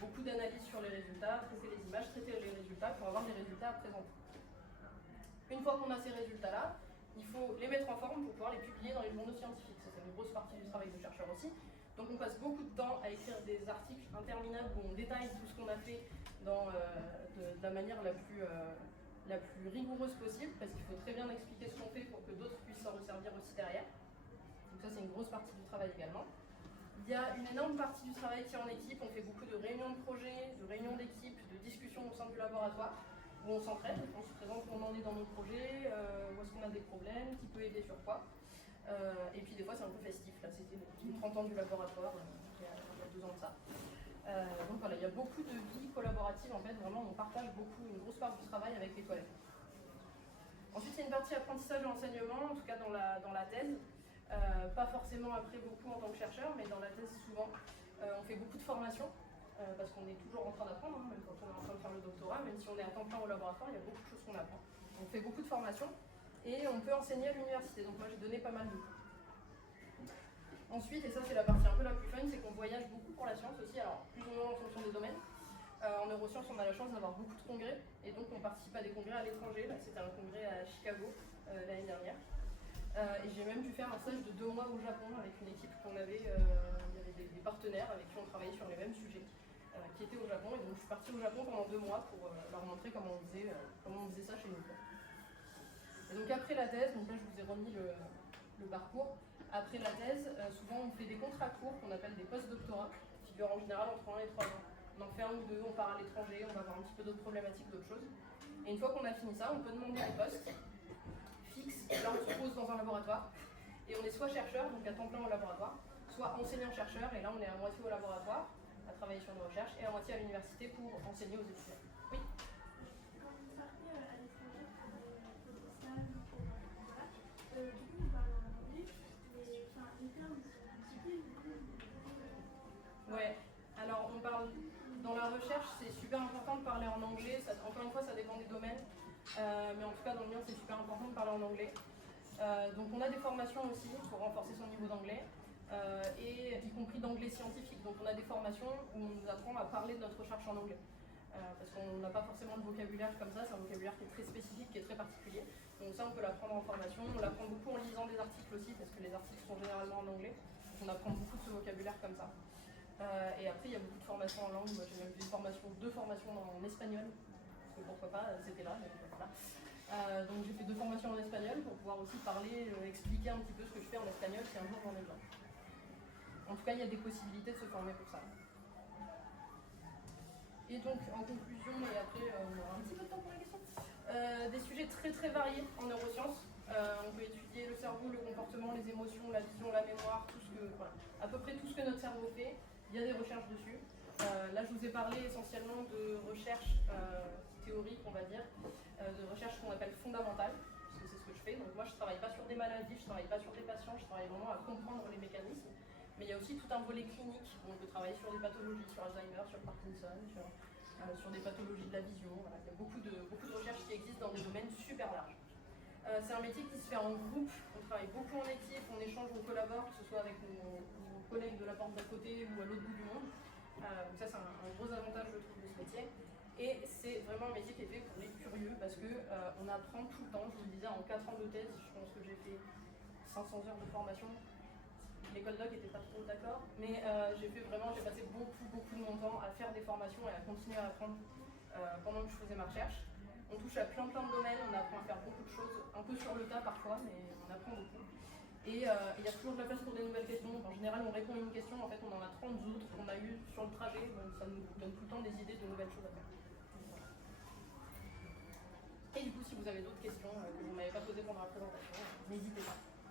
beaucoup d'analyses sur les résultats, traiter les images, traiter les résultats pour avoir des résultats à présenter. Une fois qu'on a ces résultats-là, il faut les mettre en forme pour pouvoir les publier dans les journaux scientifiques. Ça, c'est une grosse partie du travail de chercheur aussi. Donc on passe beaucoup de temps à écrire des articles interminables où on détaille tout ce qu'on a fait de la manière la plus rigoureuse possible, parce qu'il faut très bien expliquer ce qu'on fait pour que d'autres puissent s'en resservir aussi derrière. Donc ça c'est une grosse partie du travail également. Il y a une énorme partie du travail qui est en équipe, on fait beaucoup de réunions de projets, de réunions d'équipe, de discussions au sein du laboratoire, où on s'entraide, on se présente où on en est dans nos projets, où est-ce qu'on a des problèmes, qui peut aider sur quoi. Et puis des fois c'est un peu festif, là c'était les 30 ans du laboratoire, il y a 2 ans de ça. Donc voilà, il y a beaucoup de vie collaborative, en fait, vraiment on partage beaucoup, une grosse part du travail avec les collègues. Ensuite il y a une partie apprentissage et enseignement, en tout cas dans la thèse, pas forcément après beaucoup en tant que chercheur, mais dans la thèse souvent. On fait beaucoup de formations, parce qu'on est toujours en train d'apprendre, hein, même quand on est en train de faire le doctorat, même si on est à temps plein au laboratoire, il y a beaucoup de choses qu'on apprend. On fait beaucoup de formations et on peut enseigner à l'université, donc moi j'ai donné pas mal de cours. Ensuite, et ça c'est la partie un peu la plus fun, c'est qu'on voyage beaucoup pour la science aussi, alors plus ou moins en fonction des domaines. En neurosciences, on a la chance d'avoir beaucoup de congrès, et donc on participe à des congrès à l'étranger. Là, c'était un congrès à Chicago l'année dernière. Et j'ai même pu faire un stage de 2 mois au Japon avec une équipe qu'on avait, il y avait des partenaires avec qui on travaillait sur les mêmes sujets, qui étaient au Japon. Et donc je suis partie au Japon pendant 2 mois pour leur montrer comment on faisait ça chez nous. Et Et donc après la thèse, donc là je vous ai remis le parcours. Après la thèse, souvent on fait des contrats courts qu'on appelle des post-doctorats, qui durent en général entre 1 et 3 ans. On en fait un ou deux, on part à l'étranger, on va voir un petit peu d'autres problématiques, d'autres choses. Et une fois qu'on a fini ça, on peut demander des postes fixes. Là on se pose dans un laboratoire. Et on est soit chercheur, donc à temps plein au laboratoire, soit enseignant-chercheur, et là on est à moitié au laboratoire, à travailler sur nos recherches, et à moitié à l'université pour enseigner aux étudiants. Oui. Quand vous partez à l'étranger pour des stages ou pour voilà, du coup vous parlez en anglais, mais enfin, les termes sont compliqués, du coup. Ouais, alors on parle dans la recherche, c'est super important de parler en anglais, ça, encore une fois ça dépend des domaines, mais en tout cas dans le mien c'est super important de parler en anglais. Donc on a des formations aussi pour renforcer son niveau d'anglais, et y compris d'anglais scientifique. Donc on a des formations où on nous apprend à parler de notre recherche en anglais. Parce qu'on n'a pas forcément le vocabulaire comme ça, c'est un vocabulaire qui est très spécifique, qui est très particulier. Donc ça on peut l'apprendre en formation, on l'apprend beaucoup en lisant des articles aussi, parce que les articles sont généralement en anglais. Donc on apprend beaucoup de ce vocabulaire comme ça. Et après il y a beaucoup de formations en langue, moi j'ai même fait deux formations en espagnol, parce que pourquoi pas, c'était là, mais voilà. Donc j'ai fait 2 formations en espagnol pour pouvoir aussi parler, expliquer un petit peu ce que je fais en espagnol si un jour j'en ai besoin. En tout cas, il y a des possibilités de se former pour ça. Et donc, en conclusion, et après on aura un petit peu de temps pour les questions, des sujets très très variés en neurosciences. On peut étudier le cerveau, le comportement, les émotions, la vision, la mémoire, tout ce que, voilà, à peu près tout ce que notre cerveau fait. Il y a des recherches dessus. Là, je vous ai parlé essentiellement de recherches théoriques, on va dire, de recherches qu'on appelle fondamentales, parce que c'est ce que je fais. Donc moi, je ne travaille pas sur des maladies, je ne travaille pas sur des patients, je travaille vraiment à comprendre les mécanismes. Mais il y a aussi tout un volet clinique, où on peut travailler sur des pathologies, sur Alzheimer, sur Parkinson, sur des pathologies de la vision. Voilà. Il y a beaucoup de recherches qui existent dans des domaines super larges. C'est un métier qui se fait en groupe, on travaille beaucoup en équipe, on échange, on collabore, que ce soit avec nos collègues de la porte d'à côté ou à l'autre bout du monde. Donc ça c'est un gros avantage je trouve de ce métier. Et c'est vraiment un métier qui est fait pour les curieux parce que on apprend tout le temps. Je vous le disais, en 4 ans de thèse, je pense que j'ai fait 500 heures de formation. L'école doc n'était pas trop d'accord, mais j'ai passé beaucoup de mon temps à faire des formations et à continuer à apprendre pendant que je faisais ma recherche. On touche à plein de domaines, on apprend à faire beaucoup de choses, un peu sur le tas parfois, mais on apprend beaucoup. Et il y a toujours de la place pour des nouvelles questions. En général, on répond à une question, en fait on en a 30 autres qu'on a eues sur le trajet, donc ça nous donne tout le temps des idées de nouvelles choses à faire. Et du coup, si vous avez d'autres questions que vous ne m'avez pas posées pendant la présentation, n'hésitez pas.